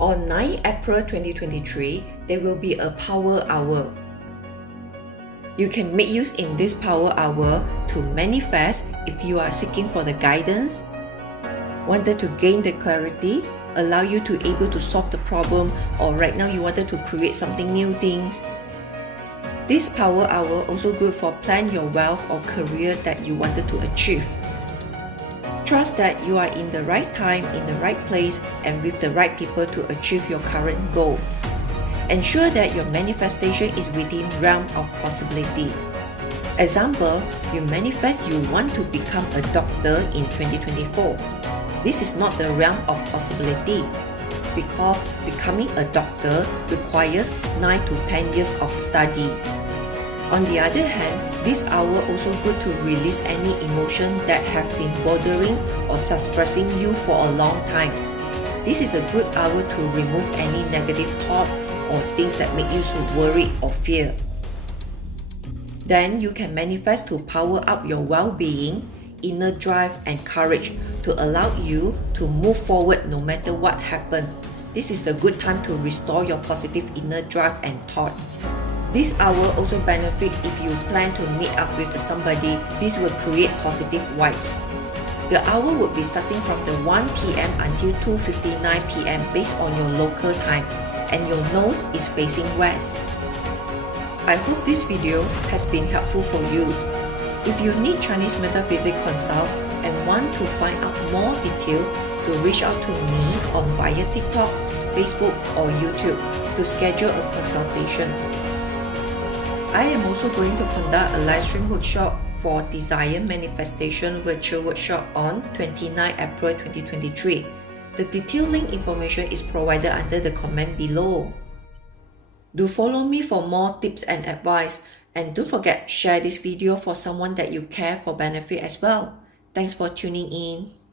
On 9 April 2023, there will be a power hour. You can make use in this power hour to manifest if you are seeking for the guidance, wanted to gain the clarity, allow you to able to solve the problem, or right now you wanted to create something new things. This power hour also good for plan your wealth or career that you wanted to achieve. Trust that you are in the right time, in the right place, and with the right people to achieve your current goal. Ensure that your manifestation is within realm of possibility. Example, you manifest you want to become a doctor in 2024. This is not the realm of possibility because becoming a doctor requires 9 to 10 years of study. On the other hand, this hour also good to release any emotion that have been bothering or suppressing you for a long time. This is a good hour to remove any negative thought or things that make you so worried or fear. Then you can manifest to power up your well-being, inner drive and courage to allow you to move forward no matter what happened. This is the good time to restore your positive inner drive and thought. This hour also benefit if you plan to meet up with somebody. This will create positive vibes. The hour will be starting from the 1 p.m. until 2:59 p.m. based on your local time, and your nose is facing west. I hope this video has been helpful for you. If you need Chinese metaphysics consult and want to find out more detail, to reach out to me on via TikTok, Facebook or YouTube to schedule a consultation. I am also going to conduct a live stream workshop for Desire Manifestation Virtual Workshop on 29 April 2023. The detailed link information is provided under the comment below. Do follow me for more tips and advice, and don't forget share this video for someone that you care for benefit as well. Thanks for tuning in.